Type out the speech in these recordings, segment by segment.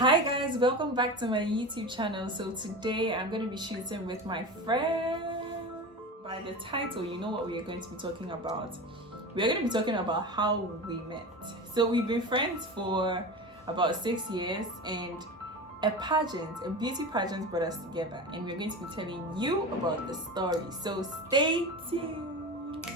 Hi guys, welcome back to my YouTube channel. So today I'm going to be shooting with my friend. By the title, you know what we are going to be talking about. We are going to be talking about how we met. So we've been friends for about 6 years, and a beauty pageant brought us together, and we're going to be telling you about the story. So stay tuned.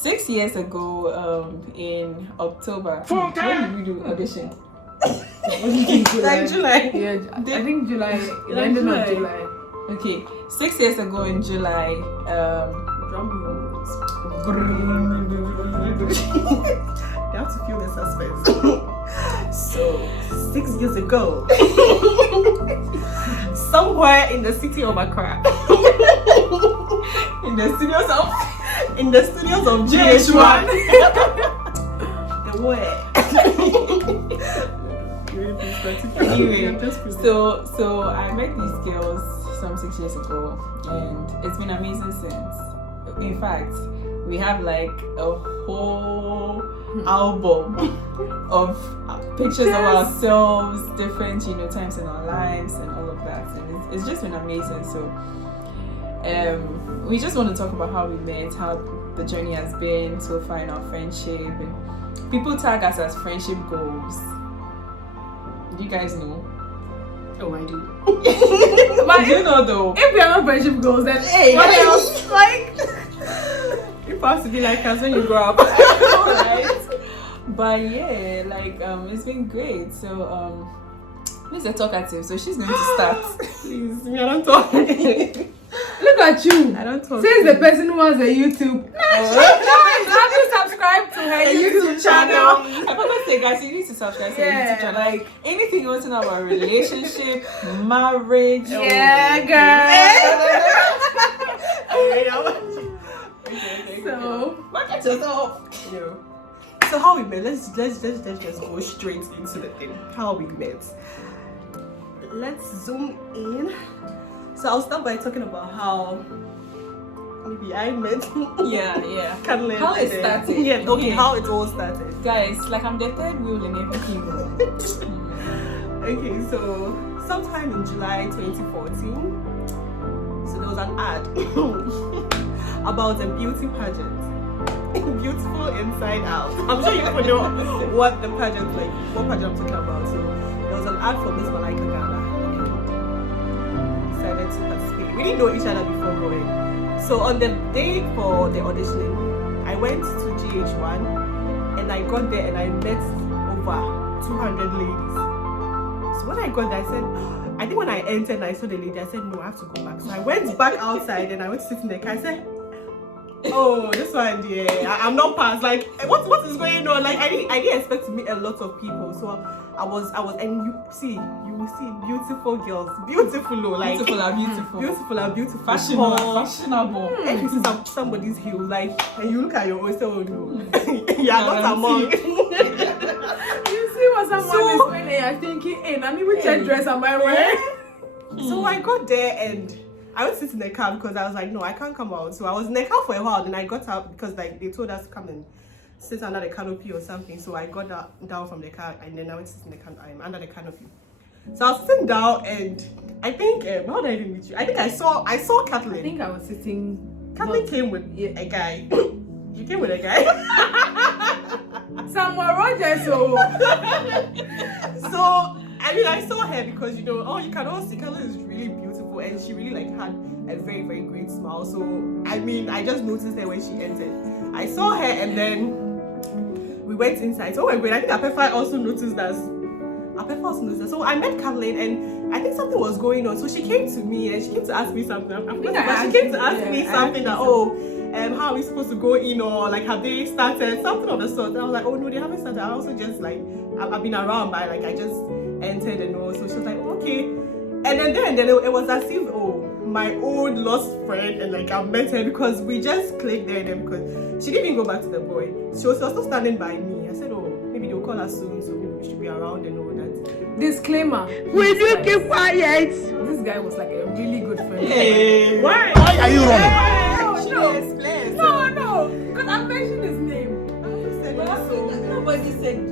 6 years ago, in October, when did we do audition? Like July. Yeah, I think July. The ending of July. Okay, 6 years ago in July, Drum rolls. You have to feel the suspense. So 6 years ago, somewhere in the city of Accra, in the studios of GH1. The word. Anyway, so I met these girls some 6 years ago, and it's been amazing since. In fact, we have like a whole album of pictures of ourselves, different times in our lives and all of that, and it's just been amazing. So we just want to talk about how we met, how the journey has been so far in our friendship, and people tag us as friendship goals. Do you guys know? Oh, I do. But you know though, If we are not friendship goals, then Hey, what else? Like, you're supposed to be like us when you grow up. right? But yeah, like it's been great. So who's the talkative? So she's going to start. Please, me, I don't talk. Look at you. I don't talk. Says the person who has a YouTube. Have you subscribed to her YouTube channel? I forgot to say, guys, you need to subscribe to her YouTube channel. Like anything you want to know about relationship, marriage. Yeah, girl. So, Market yourself. So how we met? Let's just go straight into the thing. How we met. Let's zoom in. So I'll start by talking about how maybe I met. Yeah. Caroline. How it started. Yeah. Okay. How it all started. Guys, like I'm the third wheel in everything. Okay. So sometime in July 2014, so there was an ad about a beauty pageant. Beautiful inside out. I'm sure you people know what the pageant like, what pageant I'm talking about. So there was an ad for Miss Malaika Ghana. Decided to participate. We didn't know each other before going. So on the day for the auditioning, I went to GH1 and I got there and I met over 200 ladies. So when I got there, I said, I think when I entered and I saw the lady, I said, no, I have to go back. So I went back outside and I went to sit in the car. I said, oh, this one, yeah, I'm not past. Like, what is going on? Like, I didn't expect to meet a lot of people. So I was, and you will see beautiful girls, beautiful, like Beautiful are beautiful. Fashionable. And you see somebody's heels, like, and you look at your own, say, oh no, yeah, not among. you see what someone is wearing and you're thinking, hey, I mean, which dress am I wearing? So I got there and I would sit in the car because I was like, no, I can't come out. So I was in the car for a while, then I got out because like they told us to come and sit under the canopy or something. So I got down from the car and then I went to sit in the under the canopy. So I was sitting down and I think how did I even meet you? I think I saw Kathleen. I think I was sitting. Kathleen came with a guy. You came with a guy. Samuel Rogers. So I mean, I saw her because you can all see Kathleen is really beautiful and she really like had a very, very great smile. So I mean, I just noticed her when she entered. I saw her and then we went inside. So when I think Apefa also noticed us. So I met Kathleen and I think something was going on. So she came to me and she came to ask me something. She came to ask me something that how are we supposed to go in, or like have they started something of the sort. And I was like, oh no, they haven't started. I also just like I've been around, but like I just entered and all. So she was like, okay. And then it was as if, my old lost friend, and like I met her because we just clicked there and then because she didn't even go back to the boy. She was also standing by me. I said, maybe they'll call us soon, so maybe we should be around and all that. Disclaimer. Will you keep quiet? This guy was like a really good friend. Hey, Why? Why are you running? No. Because I mentioned his name. Nobody said.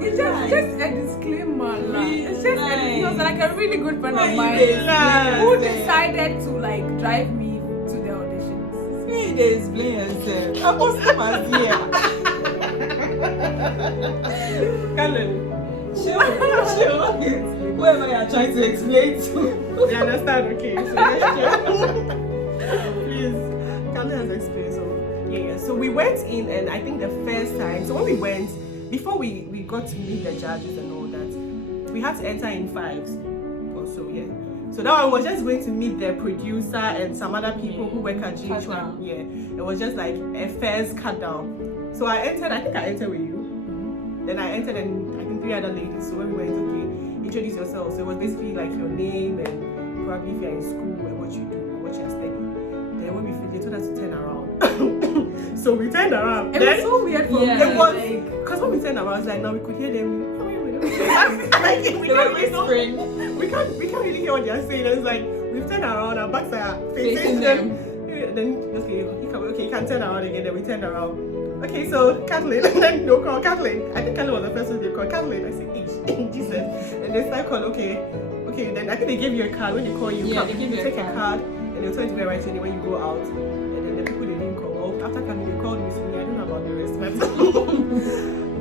It's just a disclaimer. It's just he was like a really good friend of mine Nice. who decided to like drive me to the auditions. Me, they explain yourself. I'm customers here. Carolyn, Chill. Whoever you are trying to explain to. they understand, okay? So let's please, Carolyn has explained. So yeah. So we went in, and I think the first time. So when we went, before we got to meet the judges and all that, we had to enter in 5s or so, yeah. So that one was just going to meet the producer and some other people who work at GH1. Yeah, it was just like a first cut down. So I think I entered with you. Then I entered and I think 3 other ladies. So when we went, okay, introduce yourself. So it was basically like your name and probably if you're in school and what you do, what you're studying. Then when we finished, they told us to turn around. So we turned around. It was so weird for me. It was like, because when we turned around, like now we could hear them. Like, we can't really hear what they're saying. And it's like we've turned around, our backs are facing them. Then you can turn around again. Then we turned around. Okay, so Kathleen, and then they'll call Kathleen. I think Kathleen was the first one they called Kathleen. I said, Jesus. And they start calling, okay. Then I think they give you a card when they call you. Yeah, they give you take a card, and they'll tell you to be right when you go out. And then the people they didn't call. Well, after Kathleen, they called me. So I don't know about the rest, but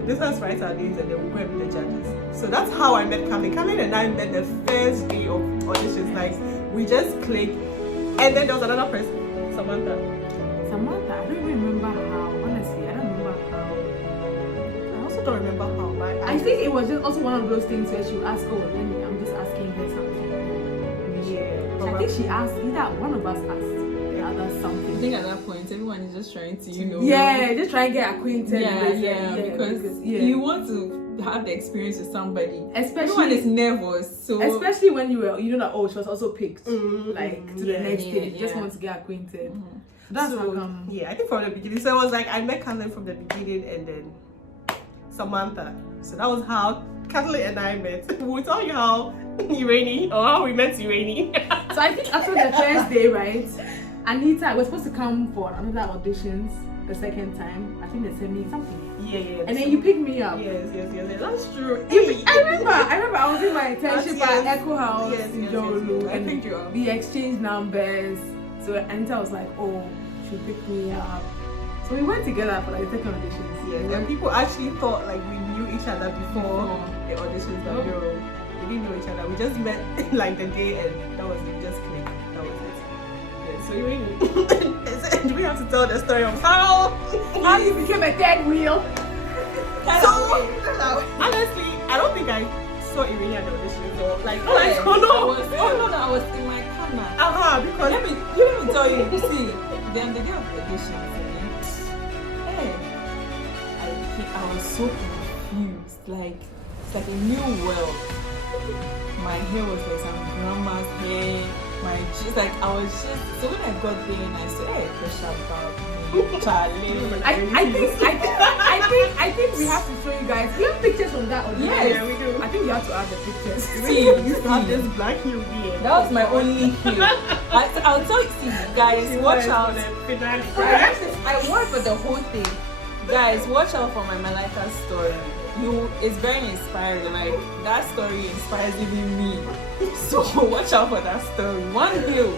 this was right our names, and then we'll go and meet the judges. So that's how I met Kathleen. Kathleen and I met the first day of auditions. Like we just clicked, and then there was another person, Samantha. I don't even remember how. Honestly, I don't remember how. I also don't remember how, but I think it was just also one of those things where she would ask, I'm just asking her something. yeah. So I think she asked, either one of us asked the other I something. think at that point, everyone is just trying to, Yeah, just try and get acquainted. Yeah, with because you want to have the experience with somebody. Everyone especially is nervous, so especially when you know that she was also picked like to the Yeah, next yeah, day. You just yeah. want to get acquainted. That's So, how come. Yeah, I think from the beginning. So it was like I met Kathleen from the beginning, and then Samantha. So that was how Kathleen and I met. We'll tell you how Irene or how we met Irene. So I think after the first day, right, Anita was supposed to come for another auditions the second time. I think they sent me something. Yeah. And then you picked me up. Yes. That's true. I remember I was in my internship Yes. at Echo House Yes, in yes, Jolu, yes. I and picked you up. we exchanged numbers. So Anita was like, she picked me up. So we went together for like the second auditions. Yes, and people actually thought like we knew each other before the auditions. But no, we didn't know each other. We just met like the day, and that was it. We just clicked. That was it. Yeah. So do we have to tell the story of how you became a third wheel. So honestly, I don't think I saw Irene at the auditions or like I was in my corner. Because Let me tell you. You see, then the day of the auditions, I was so confused. Like it's like a new world. My hair was like some grandma's hair. I was just so when I got there and I said, "Hey, pressure about me, Charlie." I think we have to show you guys. We have pictures from that audition. Yes, we do. I think you have to add the pictures. See, You used to have this black heel beard. that was my only heel. I'll tell you, see, guys, watch out. Finale. I worked for the whole thing. Guys, watch out for my Malika story. It's very inspiring. Like that story inspires even me. So watch out for that story. One hill,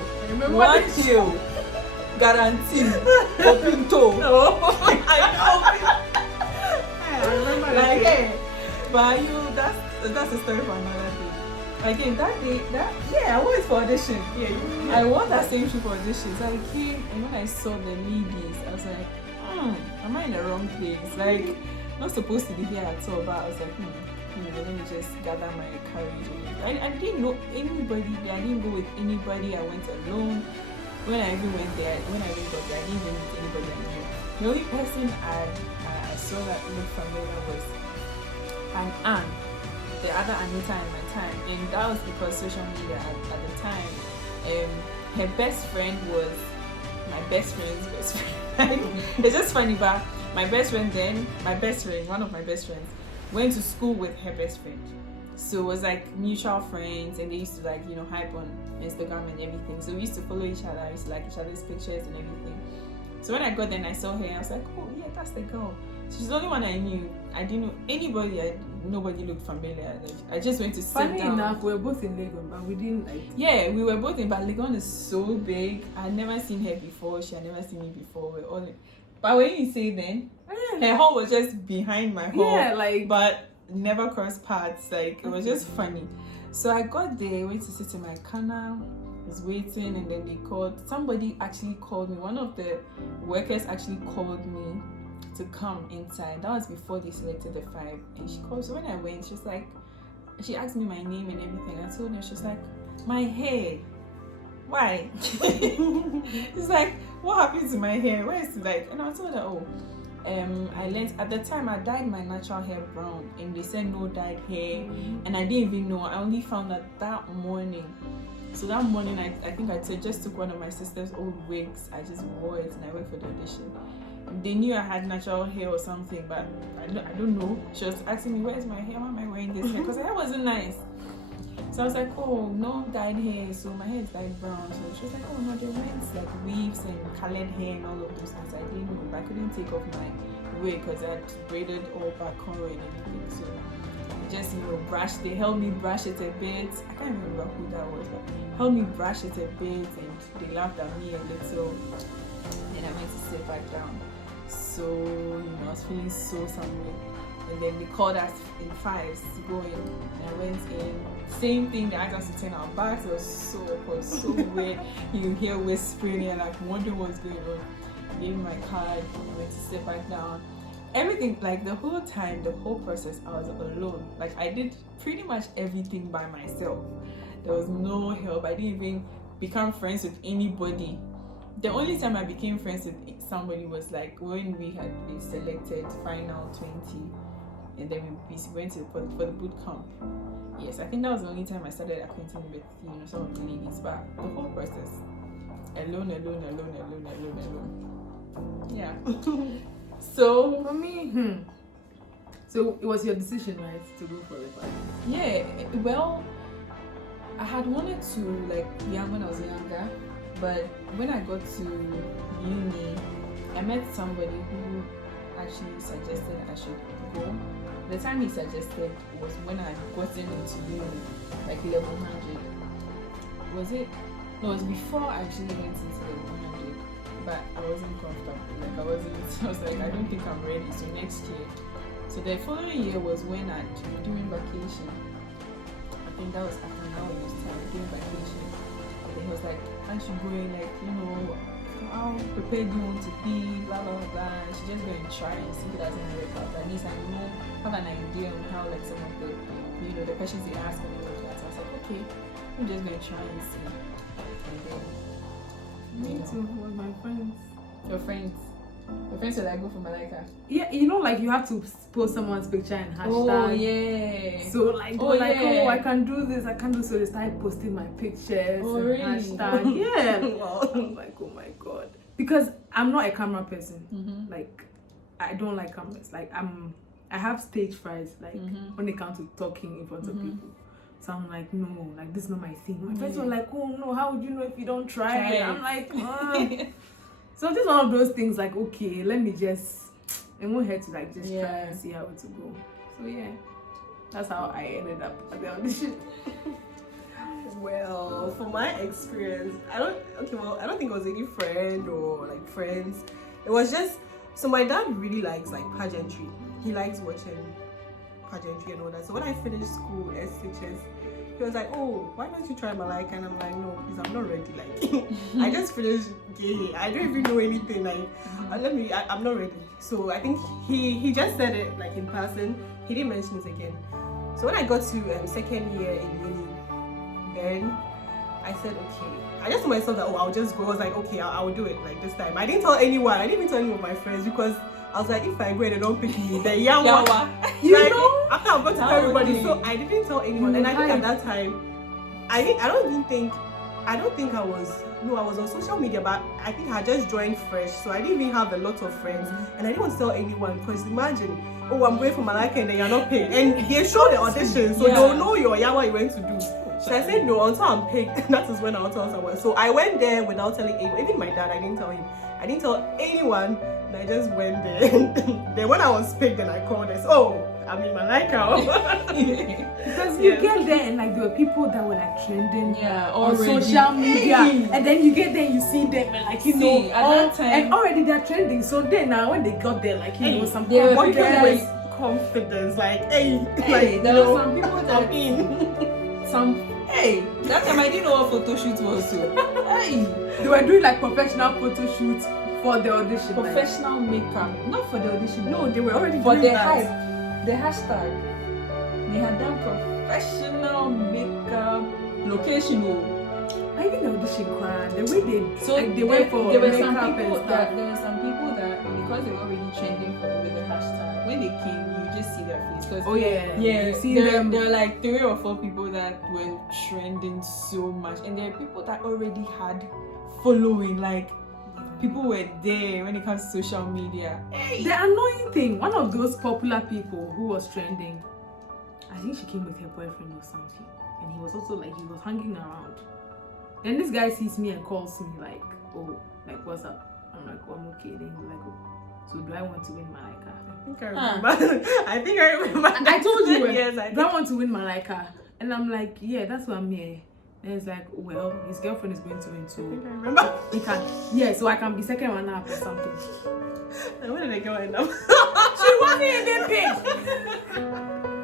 one hill, guarantee. Opinto. I remember Like, that. but that's a story for another day. Again, that day, I went for audition. Yeah. I won that same trip for audition. So I came, and when I saw the ladies, I was like, am I in the wrong place? Like, not supposed to be here at all, but I was like, let me just gather my courage. I didn't know anybody there. I didn't go with anybody. I went alone. When I even went there, when I even got there, I didn't even meet anybody I knew. The only person I saw that looked familiar was an aunt. the other Anita in my time, and that was because social media at the time. Her best friend was my best friend's best friend. It's just funny, but my best friend, one of my best friends, went to school with her best friend. So it was like mutual friends, and they used to like, hype on Instagram and everything. So we used to follow each other, we used to like each other's pictures and everything. So when I got there and I saw her, I was like, oh yeah, that's the girl. She's the only one I knew. I didn't know anybody. Nobody looked familiar. Like, I just went to sit down. Funny enough, we were both in Legon, but we didn't like. Yeah, we were both in, but Legon is so big. I had never seen her before. She had never seen me before. We're all. But when you say then, her hall was just behind my hall. Yeah, like. But never crossed paths. Like, it was just funny. So I got there, went to sit in my corner, was waiting, and then they called. Somebody actually called me. One of the workers actually called me to come inside. That was before they selected the 5, and she called. So when I went, she asked me my name and everything. I told her, she's like, my hair, why? She's like, what happened to my hair? Where is it? Like, and I told her, I learned at the time I dyed my natural hair brown, and they said no dyed hair, and I didn't even know. I only found out that morning. So that morning, I think I just took one of my sister's old wigs. I just wore it and I went for the audition. They knew I had natural hair or something, but I don't know. She was asking me, where's my hair? Why am I wearing this hair? Because her hair wasn't nice. So I was like, oh, no dyed hair, so my hair is dyed brown. So she was like, oh no, they went like weaves and colored hair and all of those things. I didn't know, but I couldn't take off my wig because I had braided all back on and everything. So just brushed. They helped me brush it a bit. I can't remember who that was, but helped me brush it a bit, and they laughed at me a little. Then I went to sit back down. So I was feeling so somewhere, and then they called us in 5s to go in, and I went in. Same thing, they asked us to turn our backs. It was so weird. You hear whispering and like wondering what's going on. I gave me my card, I went to sit back down. Everything, like the whole time, the whole process, I was alone. Like I did pretty much everything by myself. There was no help. I didn't even become friends with anybody. The only time I became friends with somebody was like when we had been selected final 20, and then we went for the boot camp. Yes, I think that was the only time I started acquainting with some of the ladies. But the whole process, alone. Yeah. So For me, So it was your decision, right, to go for the class? yeah, well, I had wanted to like young when I was younger, but when I got to uni, I met somebody who actually suggested I should go. The time he suggested was when I got into uni, like level 100. Was it? No, it was before I actually went into level 100, but I wasn't comfortable. Like I was like, I don't think I'm ready. So next year. So the following year was when during vacation. I think that was after now we used time during vacation. And then he was like, aren't you going, like, how prepared you want to be, blah blah blah. She just go and try and see if it doesn't work out. At least I have an idea on how like some of the the questions they ask and all of that. So I was like, okay, I'm just gonna try and see. And then Me too, with my friends. Your friends were like, go for Malika. Yeah, like you have to post someone's picture and hashtag. Oh yeah. So like, I can do this, I can do so. They started posting my pictures and really? hashtag. Yeah. Wow. I'm like, oh my god. Because I'm not a camera person. Mm-hmm. Like, I don't like cameras. Like, I have stage fright. Like when it comes to talking in front of people. So I'm like, no, like this is not my thing. My friends were like, oh no, how would you know if you don't try it? I'm like, So just one of those things, like, okay, let me just, I won't have to like just try and see how it will go. So yeah, that's how I ended up at the audition. Well, for my experience, I don't think it was any friend or like friends. It was just, so my dad really likes like pageantry. He likes watching pageantry and all that. So when I finished school, SHS, he was like, oh, why don't you try Malika? And I'm like, no, please, I'm not ready. Like, I just finished gay. I don't even know anything. Like, I'm not ready. So I think he just said it like in person. He didn't mention it again. So when I got to second year in uni, then I said, okay. I just told myself that, I'll just go. I was like, okay, I'll do it like this time. I didn't tell anyone. I didn't even tell any of my friends because I was like, if I go and they don't pick me, then yeah. You like, know? after I've got to tell How everybody, would so you? I didn't tell anyone. And I think at that time, I don't think I was on social media, but I think I just joined fresh, so I didn't even have a lot of friends, and I didn't want to tell anyone because imagine, oh, I'm going for Malaka and then you're not paid, and they show the audition, so they'll know your what you went to do. So I said no until I'm paid. That is when I'll tell someone. So I went there without telling anyone, even my dad. I didn't tell him. I didn't tell anyone, and I just went there. Then when I was paid, then I called us. Oh, I'm in Malaka. Because you get there and like there were people that were like trending on already. social media, and then you get there and you see them and like at that time, and already they're trending. So then now when they got there, like you know, some they were confidence, confidence, like like there were some people that I'm in. That time I didn't know what photo shoot was. So they were doing like professional photo shoots for the audition. professional makeup, not for the audition. No, they were already for doing the that. hype, the hashtag. They had done professional makeup, location. I think the audition crowd, the way they So went for there were some makeup people and that stuff. there were some people that because they were already trending with the hashtag, when they came, you just see their face. Cause you see them. There are like 3 or 4 people that were trending so much, and there are people that already had following. Like people were there when it comes to social media. The annoying thing, one of those popular people who was trending, I think she came with her boyfriend or something, and he was also like he was hanging around. Then this guy sees me and calls me like, oh, like what's up? I'm like, oh, I'm okay. Then he's like, oh, so do I want to win Malaika? I think I remember. I told you. Yes, do I want to win Malaika? And I'm like, yeah, that's why I'm here. And it's like, well, his girlfriend is going to win, so I remember. he can. Yeah, so I can be second runner up or something. And where did I go end up? She wasn't even picked.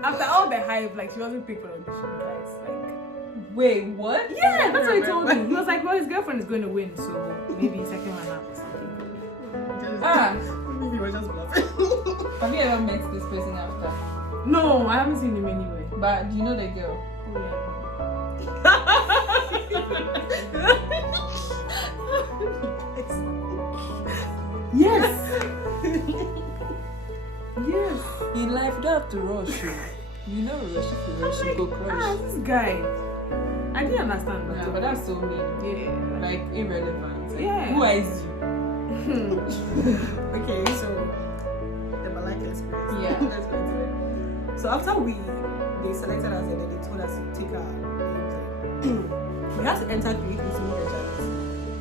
After all the hype, like she wasn't picked for the audition, guys. Like, Wait, what? yeah, that's what he told me. He was like, well, his girlfriend is going to win, so maybe second runner up or something. Maybe he was just bluffing. Have you ever met this person after? No, I haven't seen him anyway. But do you know the girl? Yes. Yes. In life, you don't have to rush. You know, rush if you rush, you go crush. This guy. I didn't understand that. Yeah, but that's so mean. Yeah. Like irrelevant. Like, Yeah. who is you? Okay, so the Malaka experience. Yeah. Let's go into it. So after they selected us and then they told us to take our names, we had to enter 3 things to meet the judges.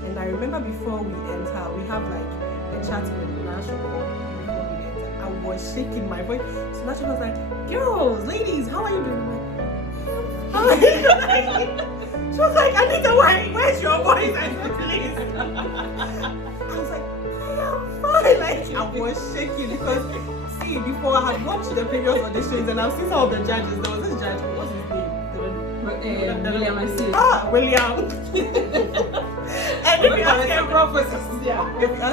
And I remember before we enter, we have like a chat with National before we enter. I was shaking my voice. So National was like, girls, ladies, how are you doing? I'm like, she was like, Anita, where's your voice? I said, please. I was like, I am fine. Like, I was shaking because, see, before I had watched the previous auditions and I've seen some of the judges. There was this judge, what's his name? William, I see. William. And if you ask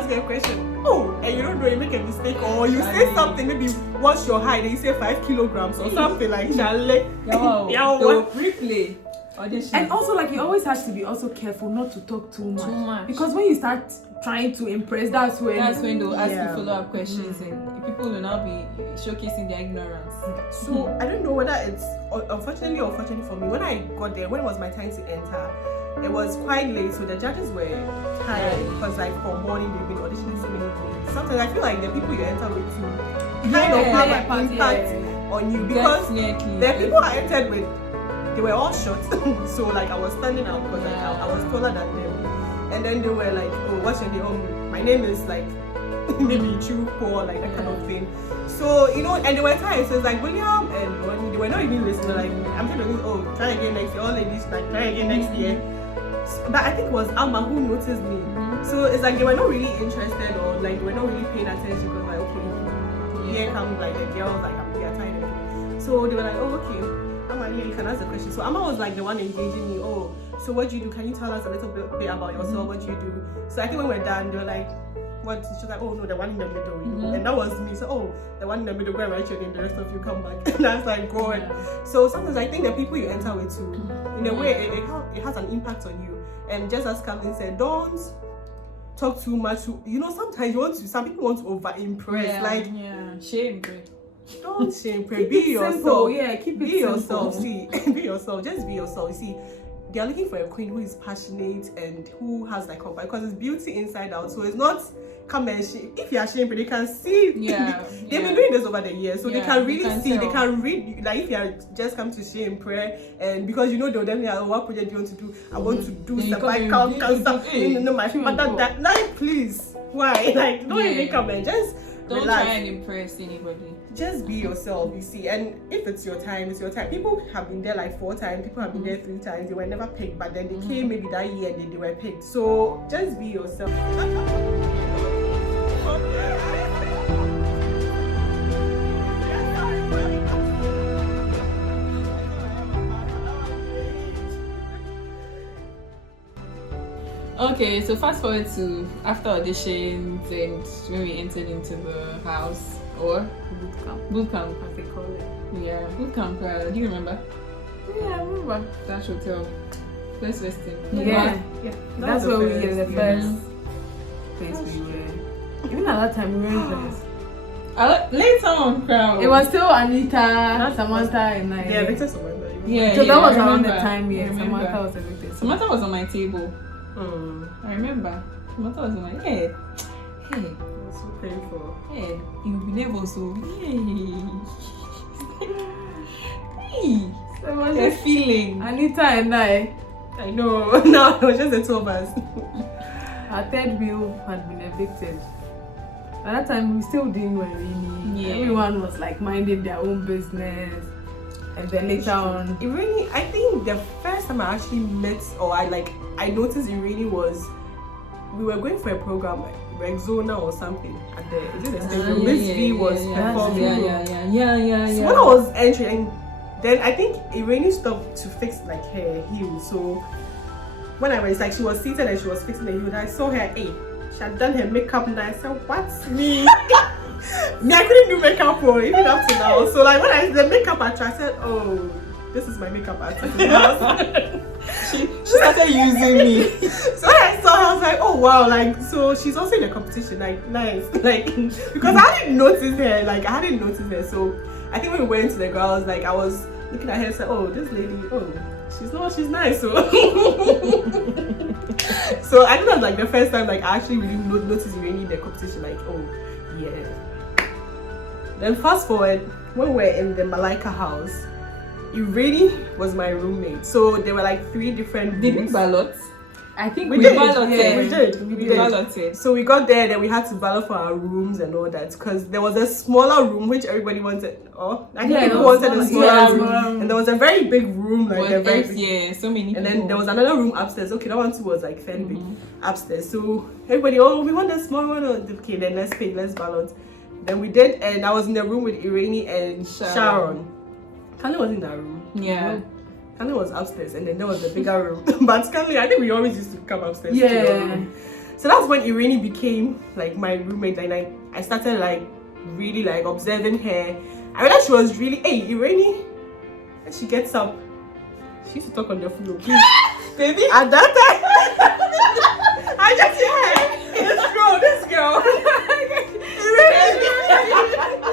him a question, oh, and you don't know, you make a mistake, or you say something, maybe what's your height, and you say 5 kilograms or something like Charlie. So replay audition. And also, like, you always have to be also careful not to talk too much. Because when you start trying to impress, that's when they'll ask you follow-up questions, and people will now be showcasing their ignorance. So I don't know whether it's unfortunately or fortunately for me. When I got there, when it was my time to enter, it was quite late, so the judges were tired because like from morning they've been auditioning so many things. Sometimes I feel like the people you enter with too kind of have an impact on you because the people I entered with, they were all short. So like I was standing out because like, I was taller than them, and then they were like, oh, what's your name? My name is like maybe Chu or like that kind of thing. So you know, and they were tired. So it's like William and Ronnie, they were not even listening. Like I'm telling you, oh, try again next year. All ladies like try again next year. But I think it was Alma who noticed me. So it's like they were not really interested or like they were not really paying attention because like okay, here comes like the girls like I'm here tired. So they were like, oh okay, Alma, you can ask the question. So Alma was like the one engaging me. Oh, so what do you do? Can you tell us a little bit about yourself? What do you do? So I think when we're done, they were like, what? She's like, oh no, the one in the middle, you know? And that was me. So oh, the one in the middle, go and write your name. The rest of you come back. And I was like, go on. So sometimes I think the people you enter with too, in a way, it has an impact on you. And just as Camden said, don't talk too much. You know, sometimes some people want to over impress. Shame, Don't shame pray. Keep Be it yourself. simple. Yeah, keep it Be yourself. simple. See, be yourself. Just be yourself. You see, they are looking for a queen who is passionate and who has like confidence, because it's beauty inside out. So it's not come and if you are ashamed, they can see. Yeah, They've been doing this over the years, so they can really see. tell. They can read. Like if you are just come to shame prayer, and because you know they'll definitely have what project do you want to do? I want to do Then you cervical cancer. No, my Simple. mother that. Like please, why? Like don't even come and just. Don't Relax. try and impress anybody. Just be yourself, you see. And if it's your time, it's your time. People have been there like 4 times, people have been there 3 times, they were never picked, but then they came maybe that year and they were picked. So just be yourself. Okay, so fast forward to after auditions and when we entered into the house or boot camp. As they call it. Yeah, boot camp. Do you remember Yeah, I remember. that hotel? First Westin. Yeah. Yeah, That's was where the we were the first, first place we were. Even at that time, we weren't first. Later on, crowd. It was still Anita, Samantha, and I. Yeah, Victor Samantha. Yeah, So yeah, that was I around the remember. time, yeah. I remember. Samantha was everything. Samantha was on my table. Mm. I remember. Samantha was on my hey. It's so painful. Hey, you've been able to. Hey. So it was The just feeling. Anita and I. I know. No, it was just the 2 of us. Our third wheel had been evicted. At that time, we still didn't really. Yeah. Everyone was like minding their own business. And then later on, It really, I think the first time I actually met, or I noticed it really was, we were going for a program like Rexona or something at the, is it the stadium? Miss V was performing. Yeah. So when I was entering, then I think it really stopped to fix like her heels. So when I was like, she was seated and she was fixing the heels, I saw her, hey, she had done her makeup and I said, what's me? Me, I couldn't do makeup for even up to now. So like when I the makeup artist, I said, oh, this is my makeup artist. She started using me. So when I saw her, I was like, oh wow, like so she's also in the competition, like nice, like because I hadn't noticed her, So I think when we went to the girls, like I was looking at her and said, oh, this lady, oh, she's nice. So so I think that was like the first time like I actually really noticed really in the competition, like oh yeah. Then fast forward, when we were in the Malaika house, it really was my roommate. So there were like 3 different rooms. Did we ballot? I think We we did. balloted. Yeah, we did. We We did. balloted. So we got there, then we had to ballot for our rooms and all that, because there was a smaller room which everybody wanted. Oh, I think Yeah, people it was wanted a smaller. smaller Yeah, room, and there was a very big room, like a very big. Yeah, so many. And then people. there was another room upstairs. Okay, that one too was like fairly big upstairs. So everybody, oh, we want a small one. Okay, then let's ballot. Then we did, and I was in the room with Irene and Sharon. Kali was in that room. Yeah. Kali was upstairs, and then there was a bigger room. But Kali, I think we always used to come upstairs. Yeah. To the room. So that's when Irene became like my roommate, and I started like really like observing her. I realized she was really, hey, Irene, when she gets up, she used to talk on the floor. Baby, at that time, I just hear this girl.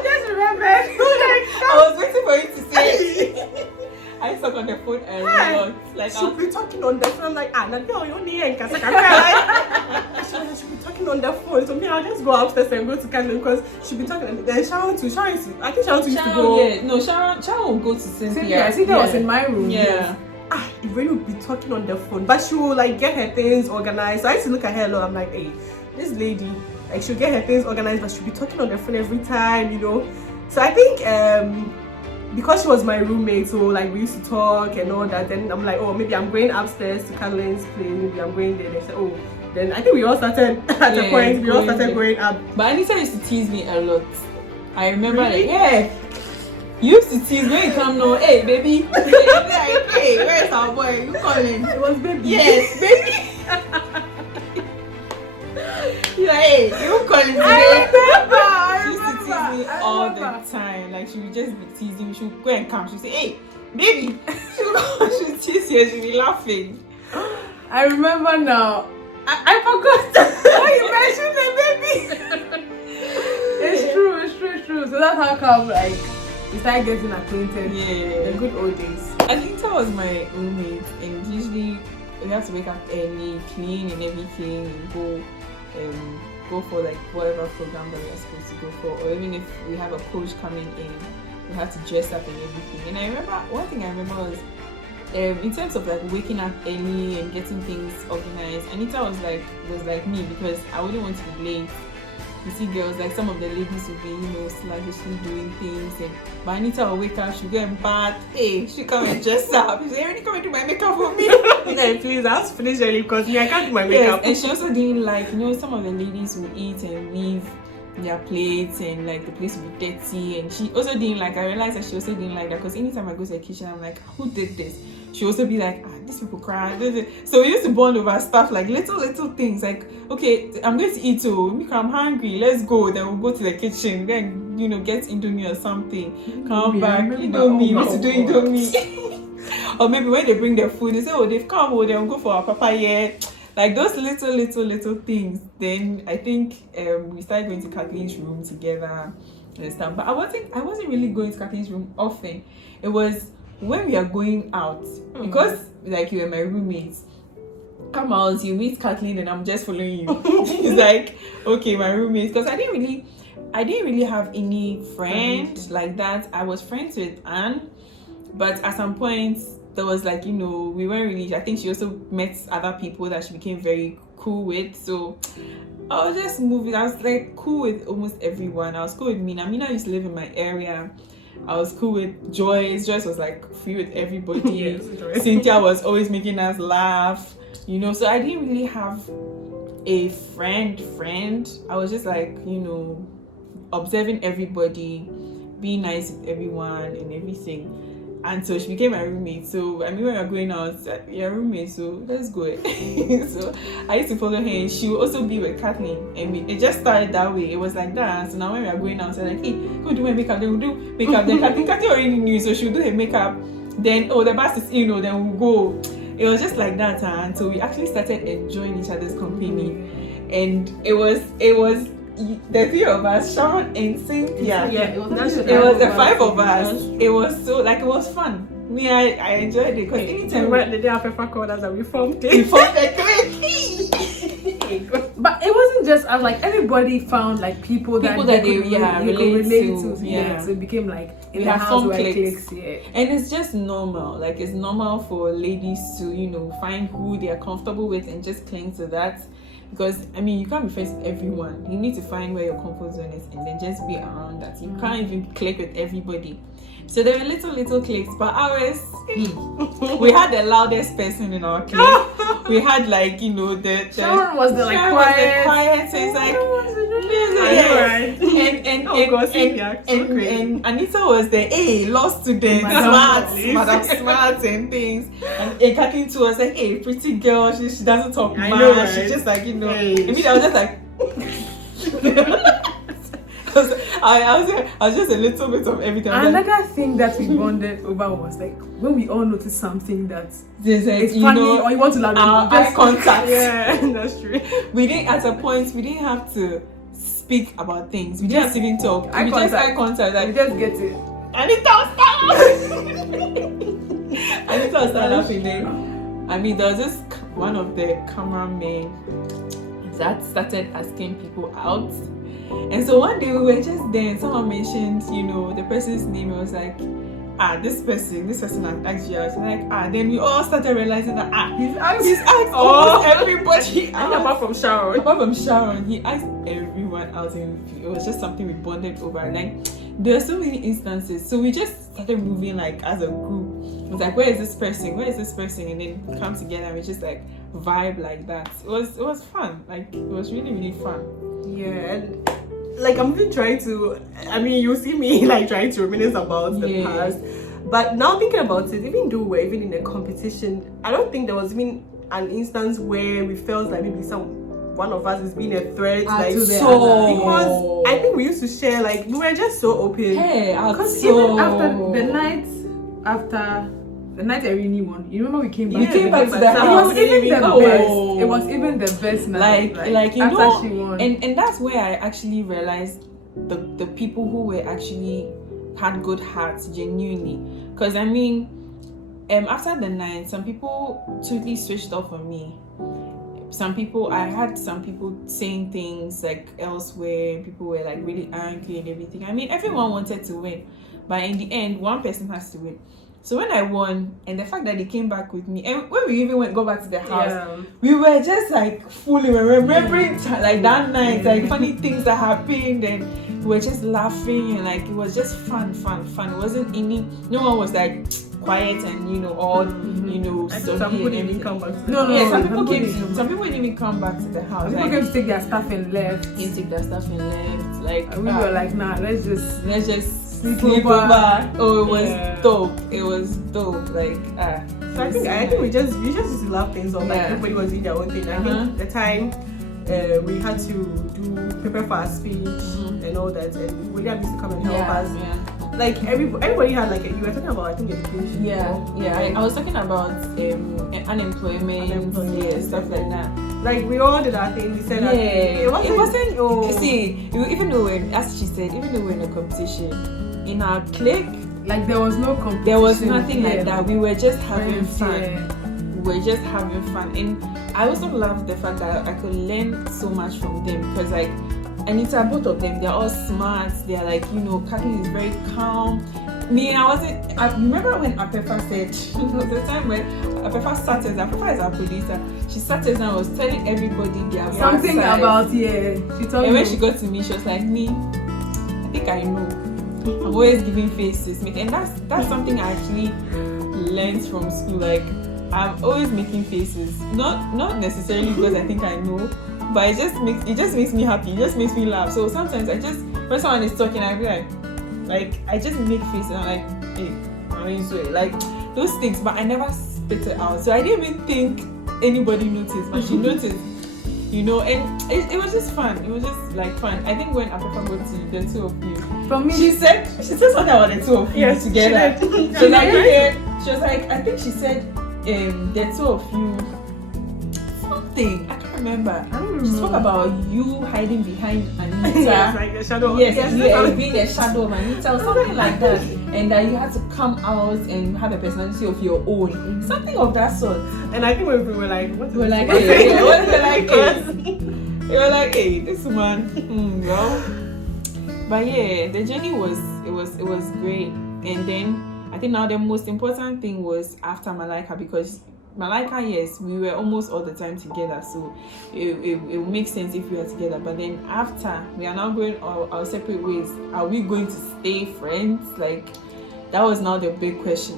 just remember. I was waiting for you to say. I stuck on the phone a lot. Like She'll be talking on the phone. I'm like, now girl, you need and she'll be talking on the phone. So me, I'll just go upstairs and go to Canada because she'll be talking. Then Sharon too. I think Sharon too used to go. Yeah, no, Sharon will go to Cynthia. I think that was in my room. Yeah. Irene would be talking on the phone, but she will like get her things organized. So I used to look at her a lot. I'm like, hey, this lady, like she'll get her things organized, but she'll be talking on the phone every time, you know. So I think because she was my roommate, so like we used to talk and all that. Then I'm like, oh, maybe I'm going upstairs to Caroline's place. Maybe I'm going there. They said, oh. Then I think we all started at a point. We all started going up. But Anita used to tease me a lot. I remember, Really? like, yeah. You used to tease when you come now, hey baby, hey, where's our boy? You calling? It was baby. Yes, baby. You're like, hey, you calling today? She used to tease me all the time. Like she would just be teasing me. She would go and come. She would say, hey, baby. She would tease you. She would be laughing. I remember now. I forgot. Oh, you mentioned the baby. It's true. So that's how come like we started getting acquainted. Yeah. The good old days. Anita was my roommate, and usually we have to wake up early, clean and everything, and go for like whatever program that we are supposed to go for, or even if we have a coach coming in, we have to dress up and everything. And I remember one thing I remember was in terms of like waking up early and getting things organized, Anita was like me, because I wouldn't want to be late. You see girls, like some of the ladies would be, sluggishly doing things, but Anita will wake up, she'll go and bath, hey, she come and dress up. She say, "Erin, come and do my makeup for me." Then please, I have to finish early because me, I can't do my makeup. Yes, and she also didn't like, some of the ladies will eat and leave their plates, and like the place will be dirty, and she also didn't like, I realized that she also didn't like that, because anytime I go to the kitchen, I'm like, who did this? She also be like, these people cry. So we used to bond over stuff like little things, like, okay, I'm going to eat, I'm hungry, let's go. Then we'll go to the kitchen, then get Indomie or something, come back, Indomie, we used to do Indomie. Or maybe when they bring their food, they say, oh, they've come, then we'll go for our papaya. Like those little things. Then I think we started going to Kathleen's room together and stuff. But I wasn't really going to Kathleen's room often. It was when we are going out, because like you were my roommates. Come out, you meet Kathleen, and I'm just following you. It's like, okay, my roommates, because I didn't really have any friend like that. I was friends with Anne, but at some point there was like, we weren't really, I think she also met other people that she became very cool with. So I was just moving. I was like cool with almost everyone. I was cool with Mina. Mina used to live in my area. I was cool with Joyce. Joyce was like free with everybody. Yes, Cynthia was always making us laugh, So I didn't really have a friend. I was just like, observing everybody, being nice with everyone and everything. And so she became my roommate. So when we were going out, you're roommate, so let's go. So I used to follow her, and she would also be with Kathleen. And it just started that way. It was like that. So now when we are going out, so like, hey, go do my makeup. Then we'll do makeup. Then Kathleen already knew, so she would do her makeup. Then the bus is then we'll go. It was just like that. And so we actually started enjoying each other's company. And it was the three of us, Sharon and Cynthia. Yeah, it was the five of us. It was so it was fun. Me, I enjoyed it, because anytime the day after corners that we formed a clique. But it wasn't just us, like everybody found like people that they could relate to. Yeah. So it became like in the house where cliques. Yeah. And it's just normal. Like it's normal for ladies to, find who they are comfortable with and just cling to that. Because you can't be friends with everyone. You need to find where your comfort zone is and then just be around that. You can't even click with everybody. So there were little cliques, but ours, we had the loudest person in our clique. We had like the Sharon was the quiet. So it's like and Anita was the law student, Madam Smart and things. And Kathleen too was like, hey, pretty girl. She doesn't talk much. Right? She's just like I was just like. I was just a little bit of everything. Another thing that we bonded over was like when we all noticed something that it's funny or you want to laugh. Eye contact. Yeah, that's true. At a point we didn't have to speak about things. We didn't even talk. Eye contact. Like, we just get it. Anita was laughing. Then there was this one of the cameramen that started asking people out. And so one day we were just there and someone mentioned, the person's name. I was like, this person asked you out. Like, then we all started realizing that he's asked almost everybody out. Apart from Sharon, he asked everyone out, and it was just something we bonded over. Like, there are so many instances. So we just started moving like as a group. It was like, where is this person? And then we come together and we just like vibe like that. It was fun. Like, it was really, really fun. Yeah, and like I'm even trying to, you see me like trying to reminisce about the past, but now thinking about it, even though we're even in a competition, I don't think there was even an instance where we felt like maybe one of us is being a threat like to the other, because I think we used to share, like we were just so open. Because even after the night I really won, you remember we came back. You came back to the house. It was even the best night. Like after she won. And that's where I actually realized the people who were actually had good hearts genuinely. Because I mean, after the night, some people totally switched off on me. I had some people saying things like elsewhere. People were like really angry and everything. I mean, everyone wanted to win, but in the end, one person has to win. So when I won, and the fact that they came back with me, and when we even go back to the house, we were just like fully remembering like that night, like funny things that happened, and we were just laughing, and like it was just fun. It wasn't no one was like quiet and some people didn't even come back to the No, house. no, some people didn't even come back to the house. People came to take their stuff and left. They take their stuff and left. Like And we were like, nah, let's just sleep over. Oh, it was Yeah. dope. It was dope. Like So I think we just used to laugh things off. Like Yeah. everybody was doing their own thing. I think the time we had to prepare for our speech and all that, and William used to come and help us. Like everybody had like you were talking about, I think, education. I was talking about unemployment, stuff like that. Like we all did our thing. We said that it wasn't. You see, even though as she said, even though we're in a competition, in our clique, like there was no competition. there was nothing like that. We were just having fun. Yeah. We were just having fun, and I also loved the fact that I could learn so much from them, because like Anita, both of them, they're all smart. They're like, Kaki is very calm. Me, I remember when Apefa said, the time when Apefa sat us, Apefa is our producer, she sat us and was telling everybody their something side. about she told And me. when she got to me, she was like, I think I know. I'm always giving faces, and that's something I actually learned from school. Like I'm always making faces, not necessarily because I think I know, but it just makes me happy. It just makes me laugh. So sometimes when someone is talking, I be like I just make faces. I'm like, hey, I'm into it, like those things. But I never spit it out, so I didn't even think anybody noticed, but she noticed. And it was just fun. It was just like fun. I think when Apefa got to the two of you, For me, she said something about the two of you together. She was like, I think she said the two of you something. I can't remember. She spoke about you hiding behind Anita. Yes, like the shadow. Yes, you being a shadow of Anita or something like that. And that you had to come out and have a personality of your own. Something of that sort. And I think we were like, what? We were like, hey, you were like, hey, this woman, well. But yeah, the journey was great. And then I think now the most important thing was after Malaika, because Malaika, yes, we were almost all the time together, so it would make sense if we were together. But then after, we are now going our separate ways. Are we going to stay friends? Like, that was now the big question.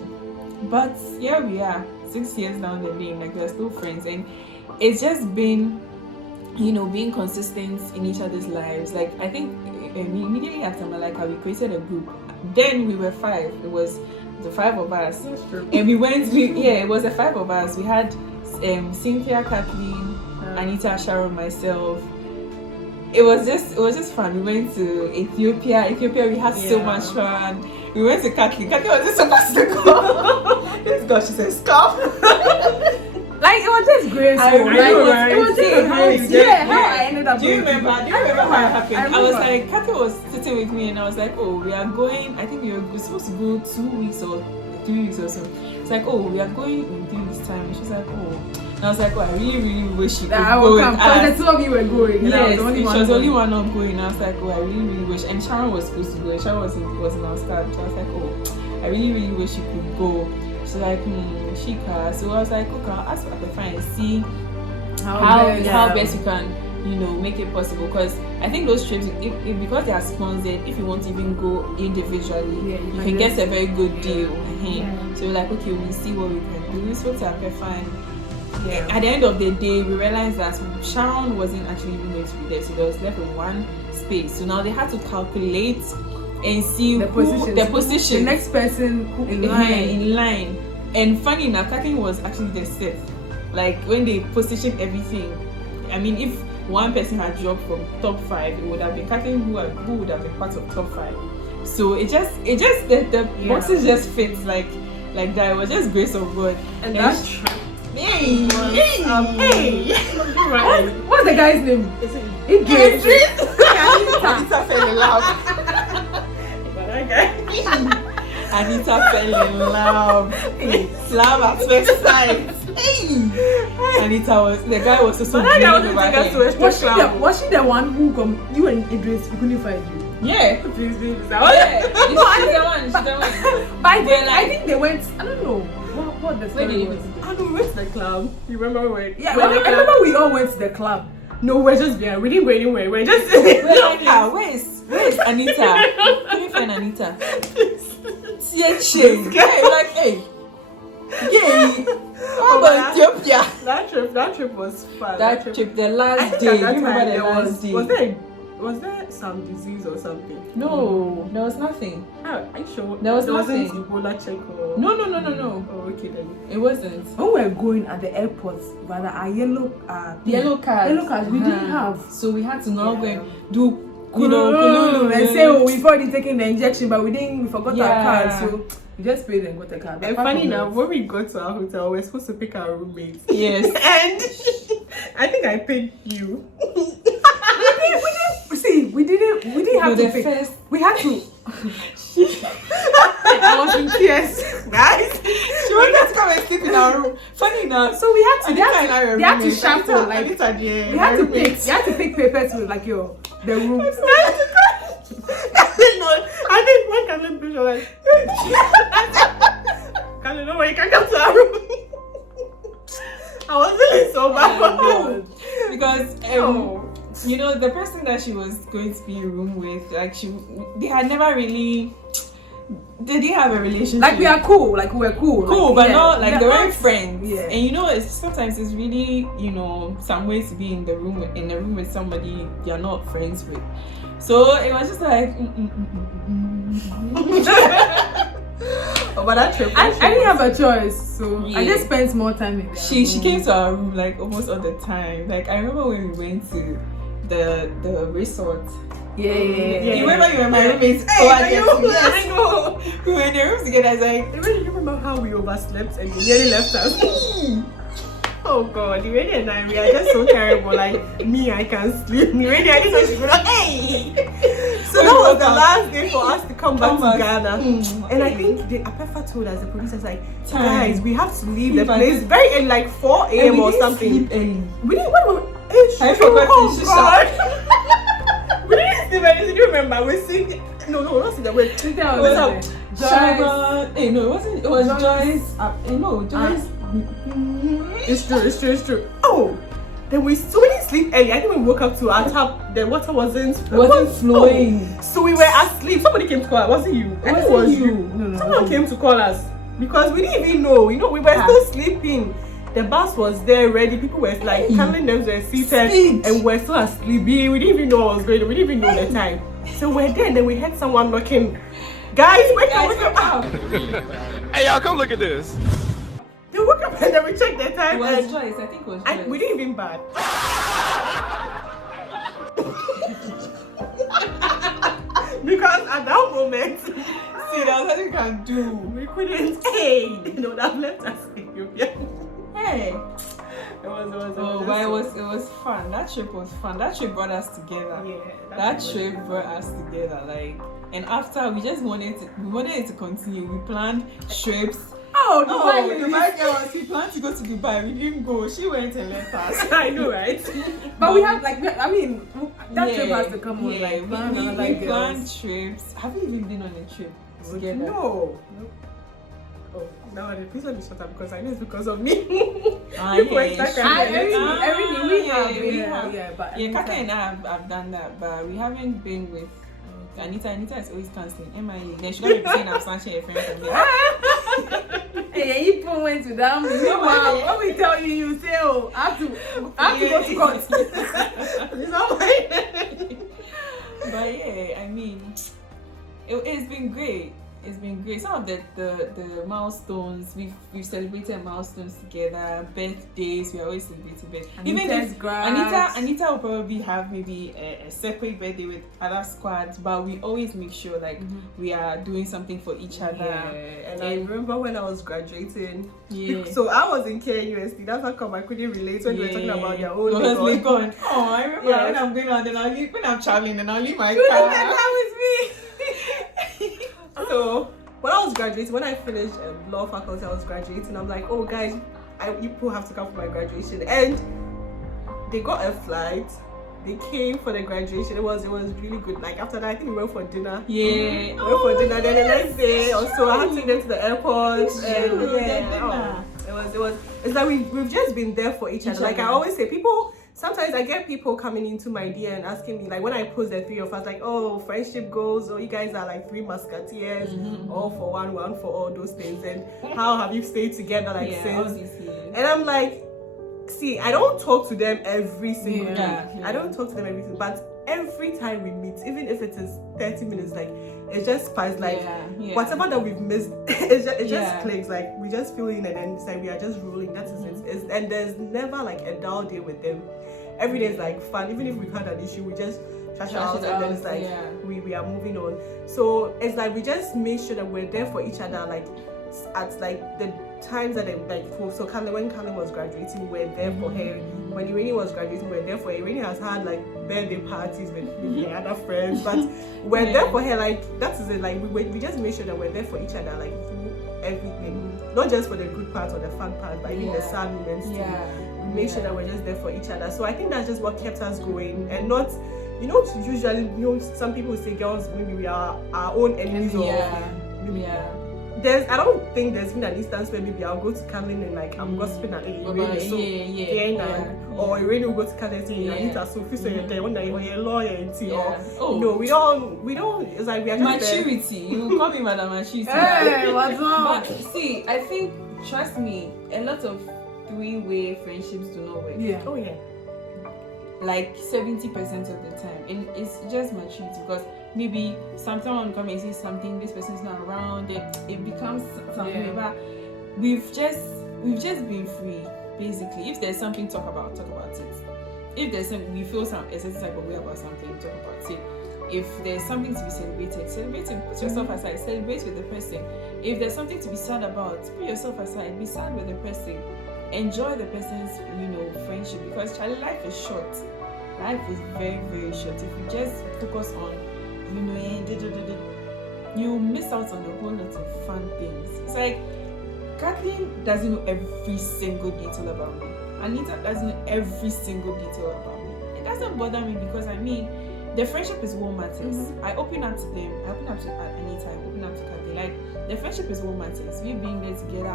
But here we are, 6 years down the lane, like we're still friends, and it's just been, being consistent in each other's lives. Like I think immediately after Malaika, we created a group. Then we were 5. It was the 5 of us, and it was the 5 of us. We had Cynthia, Kathleen, Anita, Sharon, myself. It was just fun. We went to Ethiopia, we had so much fun. We went to Kathleen was just supposed to go. This girl, she said scarf. like it was just great. It was just how I ended up. Do you remember how it happened? I was like, Kathy was sitting with me, and I was like, oh, we are going. I think we were supposed to go 2 weeks or 3 weeks or so. It's like, oh, we are going in 3 weeks time. And she was like, oh. And I was like, oh, I really, really wish you could go with us. The 2 of you were going. Yes, she was the only one not going. And I was like, oh, I really, really wish. And Sharon was supposed to go. And Sharon was in our start. So I was like, oh, I really, really wish you could go. She's like, Shika. So I was like, okay, I'll ask Apefa and see how best you can, make it possible. Because I think those trips, because they are sponsored, if you want to even go individually, you can get a very good deal. So we're like, okay, we'll see what we can do. We spoke to Apefa, and at the end of the day, we realized that Sharon wasn't actually even going to be there. So there was left with one space. So now they had to calculate and see the position, the next person in line. And funny enough, Kathleen was actually the 6th. Like when they positioned everything, I mean, if one person had dropped from top 5, it would have been Kathleen who would have been part of top 5. So it just the boxes just fit like that. It was just grace of God. And that's What's the guy's name? Idris. Anita fell in love. Anita fell in love. Love at first sight. Hey. Anita the guy was so beautiful. Was she the one who you and Idris couldn't find you? Yeah. Please. Yeah. She's the one. But I think they went. I don't know what the story was. I don't know, we went to the club. You remember when? Yeah, I remember we all went to the club. No, we're just there. We didn't go anywhere. We're just where's Anita? Can you find Anita? Like, hey. Yay! How about Ethiopia? That trip was fun. That trip, the last day. You remember the last day? Was there some disease or something? No, there was nothing. Are you sure? There was wasn't nothing. Ebola check or... No. Oh, okay then. It wasn't. When we were going at the airport, rather our yellow cards we didn't have. So we had to now go and do Kululu and say, oh, we've already taken the injection, but we forgot our card, so we just paid and got a card. And funny enough, when we got to our hotel, we were supposed to pick our roommates. Yes. And I think I picked you. We didn't have to pick. We had to. I was in tears, guys. She wanted to come and sleep in our room. Funny enough. So we had to. They had to shuffle. Like we had to pick. You had to pick papers with like the rooms. No, I think one can picture like. Can you know where you can come to our room? I was feeling so bad because you know, the person that she was going to be in a room with, like they had never really. They didn't have a relationship. Like we are cool, but not like they weren't friends. Yeah. And you know, sometimes it's really, you know, some ways to be in a room with somebody you're not friends with. So it was just like. But that trip, I didn't have a choice, so yeah. I just spent more time in there. She came to our room like almost all the time. Like I remember when we went to the resort. Yeah. You remember you were my roommates? Hey, I know. We were in the room together. I was like, do you remember how we overslept and you nearly left us? Oh God, Irene and I, we are just so terrible. Like me, I can't sleep. Irene, I didn't know she would hey. So that was the last day for us to come back to Ghana. And I think Apefa told us, the producers, like, guys, we have to leave the place very early, like 4 a.m. or something. We didn't. I forgot to we didn't sleep early. Do you remember? We sleep. No, not sleep. Wait, Joyce. It wasn't. It was Joyce. Joyce. It's true. Oh, then we didn't sleep early. I think we woke up to our tap. The water wasn't flowing. Oh. So we were asleep. Somebody came to call us. Wasn't you? I think it was you. No, someone came to call us because we didn't even know. You know, we were still sleeping. The bus was there ready. People were like handling them, were seated, and we're still asleep. We didn't even know what was going on. We didn't even know the time. So we're there, and then we heard someone knocking. Guys, wake up! Hey, y'all, come look at this. They woke up and then we checked the time. It was Joyce. I think it was Joyce. And we didn't even bad. Because at that moment, see, there was nothing we can do. We couldn't. Hey, they would have left us in Ethiopia. Hey. It was fun. That trip was fun. That trip brought us together. Yeah. That trip brought us together. Like, and after we just wanted it to continue. We planned trips. Dubai Dubai. We planned to go to Dubai. We didn't go. She went and left us. I know, right? But we have that trip has to come on. Like, we planned trips. Have you even been on a trip together? No. Oh, now please let me shut up because I know it's because of me. Every day we have. But Kaka and I have done that, but we haven't been with Anita. Anita is always cancelling. MIA. Then she don't be saying I'm snatching a friend from me. Hey, you went to them. When we tell you, you say, oh, I have to go to court. But yeah, I mean, it's been great. It's been great. Some of the milestones we've celebrated milestones together. Birthdays, we always celebrate birthdays. Even if Anita will probably have maybe a separate birthday with other squads, but we always make sure like we are doing something for each other. Yeah. And I remember when I was graduating. Yeah. So I was in KNUST. That's how come I couldn't relate when we were talking about their own Legon. Oh, I remember when I'm going out, then I'll leave when I'm traveling, and I'll leave my car. That was me. So when I was graduating, when I finished law faculty, I was graduating. I'm like, oh guys, you people have to come for my graduation, and they got a flight. They came for the graduation. It was really good. Like after that, I think we went for dinner. Yeah. We went for dinner. Then the next day, also I had to get to the airport. It's like we've just been there for each other. Like I always say, people. Sometimes I get people coming into my DM and asking me, like when I post the three of us, like, oh, friendship goals, or you guys are like three musketeers, all for one for all, those things. And how have you stayed together like since? And I'm like, see, I don't talk to them every single day. I don't talk to them every single, but every time we meet, even if it is 30 minutes, like it just passes, like whatever that we've missed, it just clicks. Like we just feel in, and then it's like we are just rolling. That is it. And there's never like a dull day with them. Every day is like fun. Even if we've had an issue, we just trash it out, and then it's like we are moving on. So it's like we just make sure that we're there for each other, like at like the times that so when Carlin was graduating, we're there for her. When Irene was graduating, we're there for her. Irene has had like birthday parties with her other friends, but we're there for her. Like that is it. Like we just make sure that we're there for each other, like through everything, not just for the good parts or the fun parts, but even the sad moments too. We make sure that we're just there for each other. So I think that's just what kept us going, and not. Usually, some people say girls, maybe we are our own enemies, I don't think there's been an instance where maybe I'll go to Carlin and like I'm gossiping at Irene, or Irene will go to Carlin and say, Anita, Sophie, so you're there, you're a lawyer, no, we don't. It's like we are just maturity. You call me Madam Maturity. Hey, what's wrong? But see, I think, trust me, a lot of three-way friendships do not work. Yeah. Oh yeah. Like 70% of the time, and it's just maturity, because maybe sometime when come and say something, this person's not around, it becomes something. But we've just been free, basically. If there's something talk about it. If there's something we feel a certain type of way about something, talk about it. If there's something to be celebrate it. Put yourself aside, celebrate with the person. If there's something to be sad about, put yourself aside, be sad with the person. Enjoy the person's, friendship, because life is short. Life is very, very short. If you just focus on, you miss out on a whole lot of fun things. It's like Kathleen doesn't know every single detail about me. Anita doesn't know every single detail about me. It doesn't bother me, because the friendship is what matters. I open up to them. I open up to Anita. I open up to Kathleen. Like the friendship is what matters. We being there together,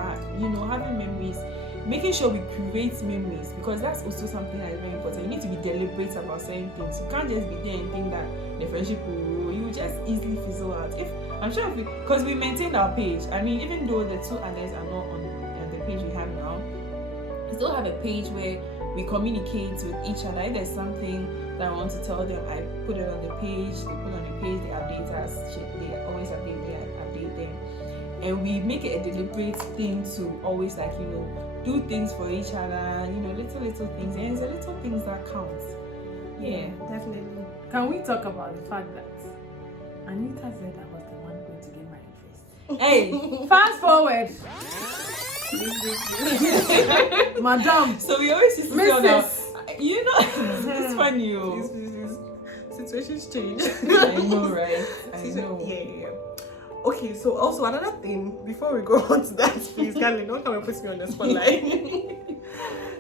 having memories. Making sure we create memories, because that's also something that is very important. You need to be deliberate about certain things. You can't just be there and think that the friendship will just easily fizzle out. Because we maintained our page. I mean, even though the two others are not on the page we have now, we still have a page where we communicate with each other. If there's something that I want to tell them, I put it on the page. They put it on the page. They update us. They always update them, and we make it a deliberate thing to always do things for each other, little things, and it's the little things that count. Yeah, definitely. Can we talk about the fact that Anita said I was the one going to get my interest? Hey, fast forward. Madam. So we always used to say, it's funny. Situations change. I know, right? I know. Yeah. Okay, so also another thing, before we go on to that, please, Carly, don't come and put me on the spotlight.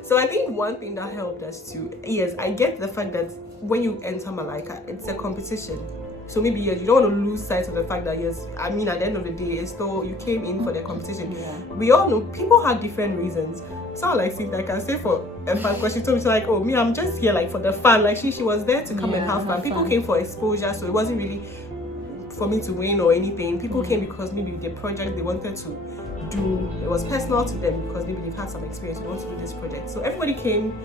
So I think one thing that helped us too, yes, I get the fact that when you enter Malika, it's a competition. So maybe you don't want to lose sight of the fact that at the end of the day, it's still you came in for the competition. Yeah. We all know people have different reasons. Someone like Cynthia, I can say for a fun, because she told me, she's like, oh, me, I'm just here like for the fun. Like she was there to come and have fun. People came for exposure, so it wasn't really for me to win or anything. People came because maybe the project they wanted to do, it was personal to them, because maybe they've had some experience, they want to do this project. So everybody came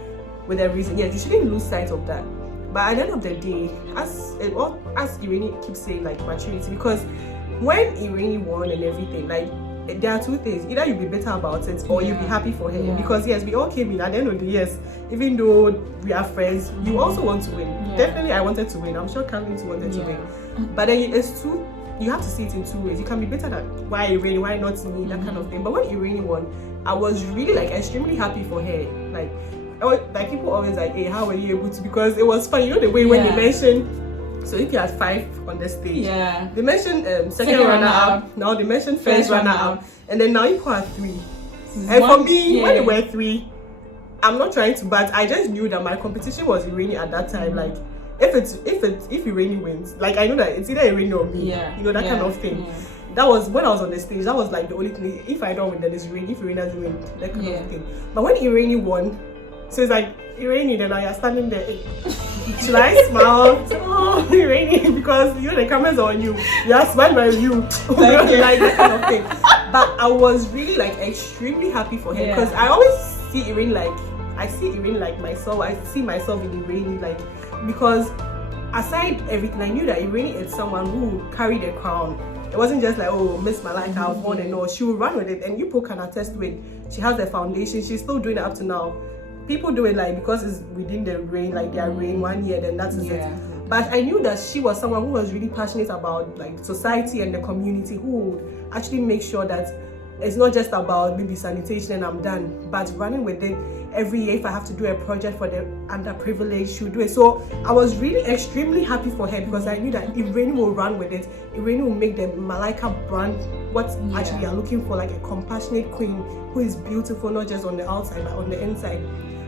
with a reason. Yeah, you shouldn't lose sight of that. But at the end of the day, as Irene keeps saying, like maturity, because when Irene won and everything, like, there are two things. Either you'll be bitter about it or you'll be happy for her. Because yes, we all came in at the end of the year. Even though we are friends, you also want to win. Definitely I wanted to win. I'm sure Caroline wanted to win. But then it's two, you have to see it in two ways. You can be bitter that why Irene, why not me, that kind of thing. But when Irene won, I was really like extremely happy for her. Like people always like, hey, how were you able to? Because it was funny, you know, the way when they mentioned. So if you had 5 on the stage, they mentioned second runner-up. Now they mentioned first runner-up, and then now you put 3. And for me, when they were 3, I'm not trying to, but I just knew that my competition was Irene at that time. Like, if Irene wins, like I know that it's either Irene or me. You know, that kind of thing. That was when I was on the stage. That was like the only thing. If I don't win, then it's Irene. If Irene doesn't win, that kind of thing. But when Irene won, so it's like Irene, then I are standing there. Should I smile? Oh, Irene, because you know the cameras are on you. You are smiling by you, like that kind of thing. But I was really like extremely happy for her because I always see Irene like myself. I see myself in Irene like because aside everything, I knew that Irene is someone who carried a crown. It wasn't just like, oh, Miss Malika, I've won and all. She will run with it, and you people can attest to it. She has the foundation. She's still doing it up to now. People do it like because it's within the reign, like their reign 1 year, then that's it. But I knew that she was someone who was really passionate about like society and the community, who would actually make sure that it's not just about maybe sanitation and I'm done, but running with it every year. If I have to do a project for the underprivileged, she'll do it. So I was really extremely happy for her because I knew that Irene will run with it. Irene will make the Malika brand what actually you're looking for, like a compassionate queen who is beautiful, not just on the outside but on the inside.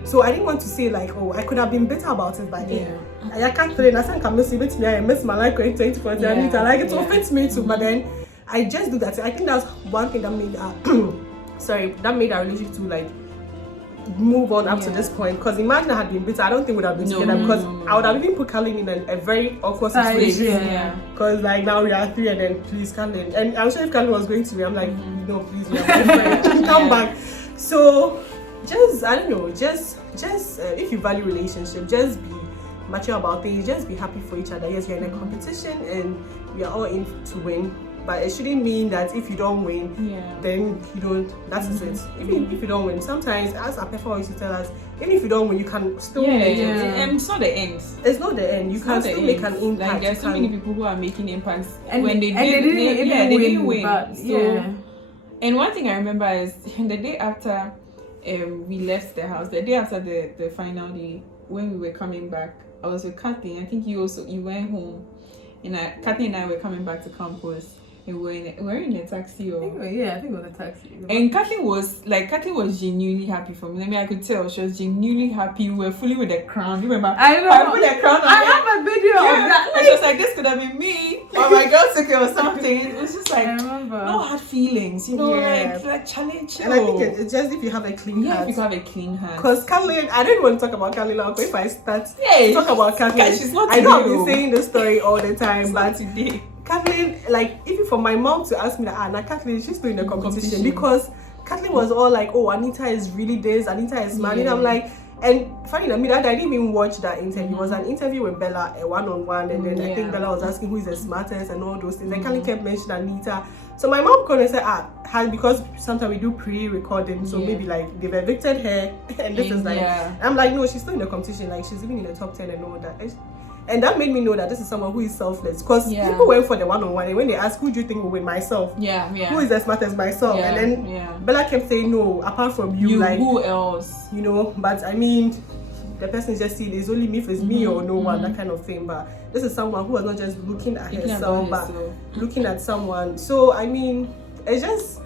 So I didn't want to say like, oh, I could have been bitter about it, but I can't tell you. I think I'm missing it. I miss Malika in 2040. I like it will fit me too, but then I just do that. I think that's one thing that made that made our relationship to like move on up to this point. Because imagine I had been bitter, I don't think we would have been together because I would have even put Caroline in a very awkward situation. Because like now we are 3 and then please Caroline. And I'm sure if Caroline was going to me, I'm like, no, please, we are my friend. Come back. So just I don't know, just if you value relationship, just be mature about things, just be happy for each other. Yes, we're in a competition and we are all in to win. But it shouldn't mean that if you don't win, then you don't. That's it. Even if you don't win, sometimes, as Apefa used to tell us, even if you don't win, you can still make it. And it's not the end. It's not the end. You can still make an impact. Like there's so many people who are making impacts and when they didn't win. But and one thing I remember is the day after we left the house, the day after the final day, when we were coming back, I was with Kathy. I think you went home, and Kathy and I were coming back to campus. And we were in a taxi. I think it was a taxi. And Kathy was genuinely happy for me. I mean, I could tell she was genuinely happy. We were fully with the crown. You remember? I know. I put the crown on. I have a video of that. And she was like, this could have been me. Or my girl took it or something. It was just like, I remember. No hard feelings, you know, like challenge. And I think it's just if you have a clean heart. If you have a clean heart. Because Caroline, I don't want to talk about Caroline now, but if I start to talk about Caroline, she's not I know I've been saying this story all the time, but today. Kathleen, like, even for my mom to ask me that, now Kathleen, she's doing the competition because Kathleen was all like, oh, Anita is really this, Anita is mad. And I'm like, and funny enough, I didn't even watch that interview. It was an interview with Bella, a one-on-one, and then I think Bella was asking who is the smartest and all those things. And Kathleen kept mentioning Anita. So my mom called and said, because sometimes we do pre-recording, so maybe like they've evicted her, and this is like, I'm like, no, she's still in the competition, like she's even in the top 10 and all that. And that made me know that this is someone who is selfless. Because people went for the one-on-one, and when they asked, who do you think will win? Myself. Who is as smart as myself? And then Bella kept saying, no, apart from you, like, who else? You know, but I mean, the person is just saying, it's only me if it's me or no one, that kind of thing. But this is someone who was not just looking at herself, but looking at someone. So, I mean, it's just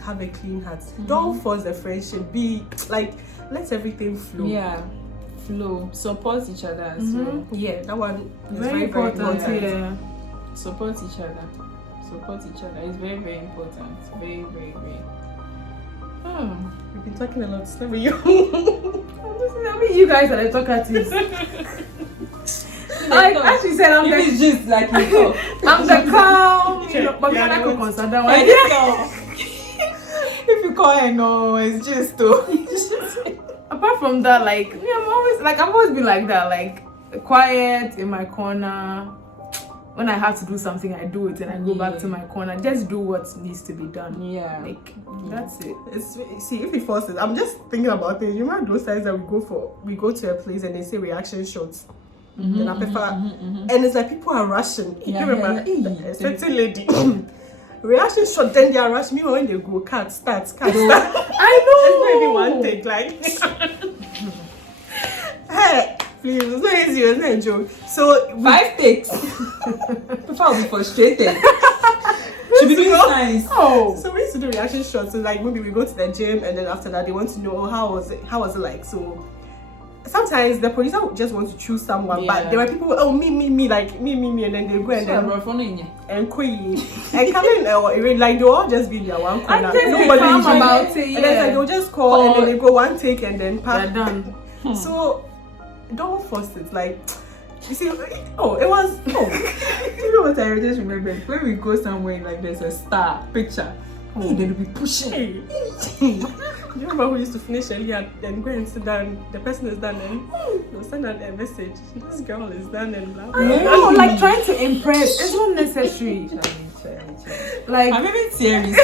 have a clean heart. Don't force the friendship. Be like, let everything flow. Flow, support each other as well. Yeah, that one is very important. Support each other. It's very, very important. Very, very, very. We've been talking a lot. It's never you. I mean, you guys are the talkatives. Like actually said, I'm the just like you talk. I'm the calm. But you're not concerned that one. If you call her, no, it's just too. Apart from that, like I've always been like that, like quiet in my corner. when I have to do something, I do it and I go back to my corner. Just do what needs to be done. Yeah. Like, that's it. See, if he forces, I'm just thinking about things. You remember those times that we go to a place and they say reaction shots. And I prefer, and it's like people are rushing. You remember a certain lady. Reaction shot, then they are rushing. Me when they go, cut, start. I know. It's not even one take, like. Hey, please, it's not easy, it's not a joke. So 5 takes. Before I'll be frustrated. Should be doing science. Oh. So we used to do reaction shots. So like maybe we go to the gym and then after that they want to know how was it like. So sometimes the producer would just want to choose someone, but there were people me, like me, and then they go and then and queen and come in like they all just be in their one corner. Nobody about it. And then like they'll just call and then they go one take and then they're done. So don't force it. Like you see, it was you know what I just remembered? When we go somewhere like there's a star picture. Hey, they'll be pushing. You remember who used to finish earlier and go and sit down? The person is done and they'll send out a message. This girl is done and blah blah. No, like trying to impress. It's not necessary. Like I'm even serious.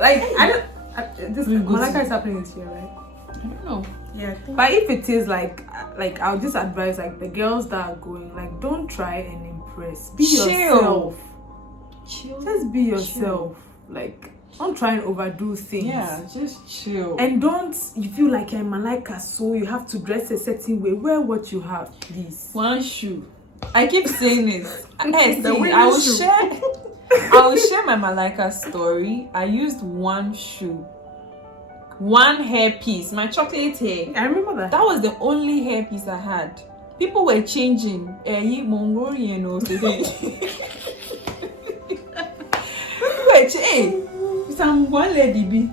like I don't. This Malaka is happening this year, right? I don't know. Yeah. But if it is like I'll just advise like the girls that are going, like don't try and impress. Be yourself. Chill. Just be yourself. Like don't try and overdo things. Yeah, just chill. And don't you feel like I'm Malika, so you have to dress a certain way. Wear what you have, please. One shoe. I keep saying it. I will share my Malika story. I used one shoe. One hair piece, my chocolate hair. I remember that. That was the only hair piece I had. People were changing. Mongolian or today. Hey, some one lady be.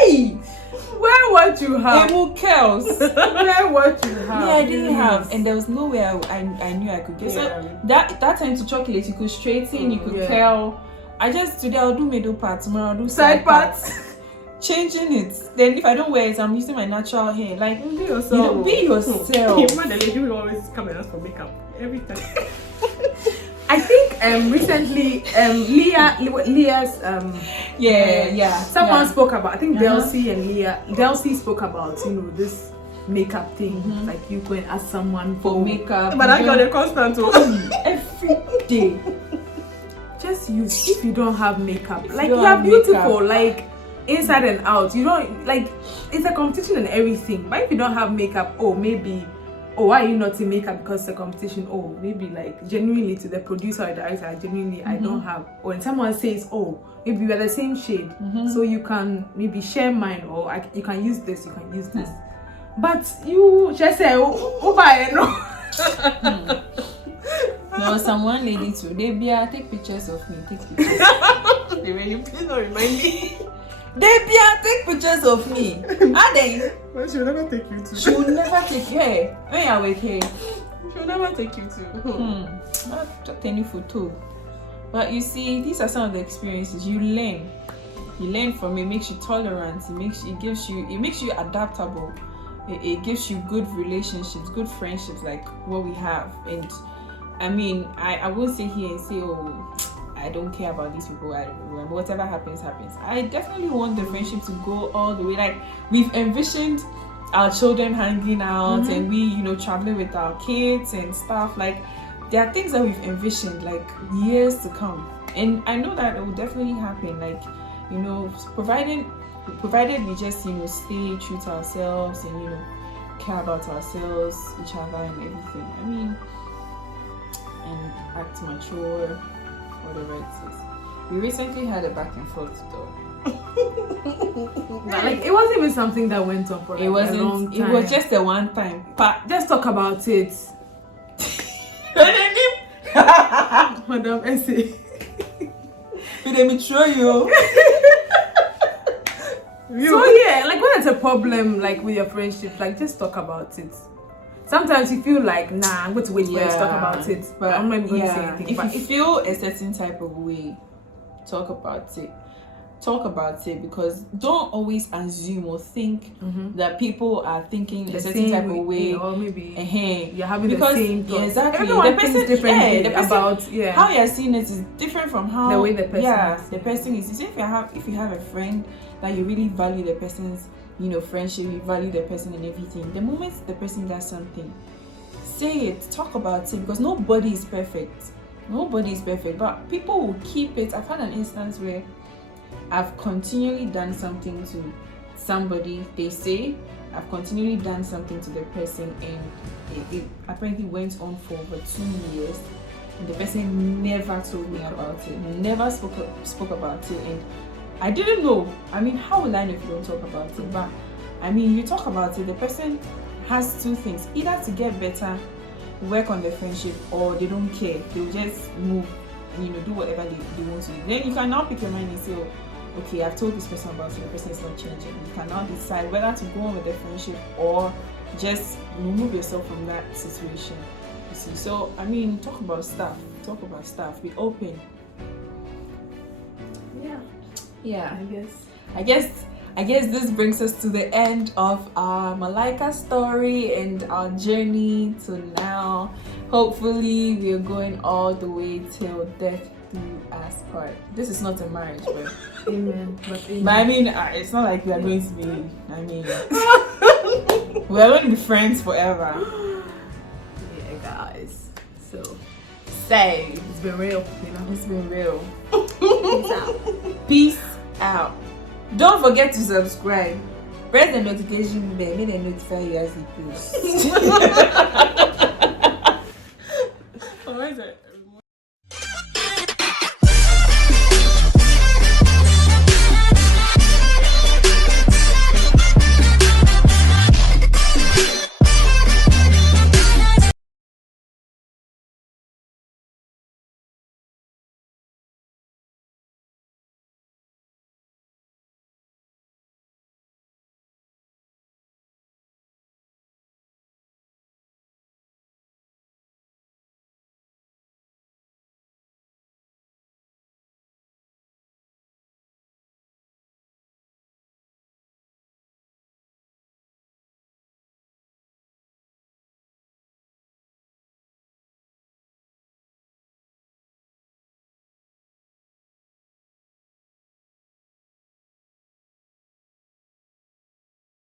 Hey, wear what you have. Curls. Wear what you have. Yeah, I didn't have, and there was no way I knew I could get. So that time to chocolate, you could straighten, you could curl. Today I'll do middle part, tomorrow I'll do side parts. Changing it. Then if I don't wear it, I'm using my natural hair. Like be yourself. Be yourself. You remember the lady who always come and ask for makeup every time. I think recently Leah's someone spoke about, I think Delcy spoke about this makeup thing, like you go and ask someone for makeup. But I got a constant every day. Just use if you don't have makeup. Like you are beautiful, like inside and out. You don't like it's a competition and everything. But if you don't have makeup, why are you not in makeup because it's a competition? Maybe like genuinely to the producer or director, I don't have. Or when someone says, maybe we are the same shade, so you can maybe share mine, or you can use this, But you just say, There was someone lady too. Take pictures of me. Take pictures. Please don't remind me. Take pictures of me. Well, she will never take you to. She will never take her. When you're with her, she will never take you to. Not any photo. But you see, these are some of the experiences you learn. You learn from it. Makes you tolerant. It makes you adaptable. It gives you good relationships, good friendships, like what we have. And I mean, I won't sit here and say, I don't care about these people. Whatever happens. I definitely want the friendship to go all the way. Like we've envisioned our children hanging out and we, traveling with our kids and stuff. Like there are things that we've envisioned like years to come. And I know that it will definitely happen. Like, provided we just, stay true to ourselves and, care about ourselves, each other and everything. I mean, and act mature. Whatever it is. We recently had a back and forth though. Like it wasn't even something that went on for a long time. It was just a one time. But just talk about it. Madam Essie. Let me show you. So yeah, like when it's a problem like with your friendship, like just talk about it. Sometimes you feel like, I'm going to wait for you to talk about it, but I'm not even going to say anything. If you feel a certain type of way, talk about it. talk about it, because don't always assume or think that people are thinking a certain type of way, or maybe uh-huh. you're having because, the same thoughts. yeah, exactly. Everyone The thinks person- differently yeah, the person- about how you're seeing it is different from how the way the person is. the person is. So if you have a friend that you really value the person's, you know, friendship, you value the person and everything, the moment the person does something, say it, talk about it, because nobody is perfect. Nobody is perfect, but people will keep it. I've had an instance where I've continually done something to somebody, they say I've continually done something to the person, and it apparently went on for over 2 years, and the person never told me about it, never spoke about it, and I didn't know. I mean, how will I know if you don't talk about it? But I mean, you talk about it, the person has two things: either to get better, work on their friendship, or they don't care, they'll just move and, you know, do whatever they want to do. Then you can now pick your mind and say, oh, okay, I've told this person about it, the person is not changing. You can now decide whether to go on with the friendship or just remove yourself from that situation. You see, so I mean, talk about stuff, be open. Yeah, I guess this brings us to the end of our Malaika story and our journey to now. Hopefully we are going all the way till death do us part. This is not a marriage, but Amen. But I mean, it's not like we are going to be, I mean, we are going to be friends forever. yeah, guys. So Say, it's been real, you know. it's been real. Peace out. Peace out. Don't forget to subscribe. Press the notification bell, make them notify you as we post.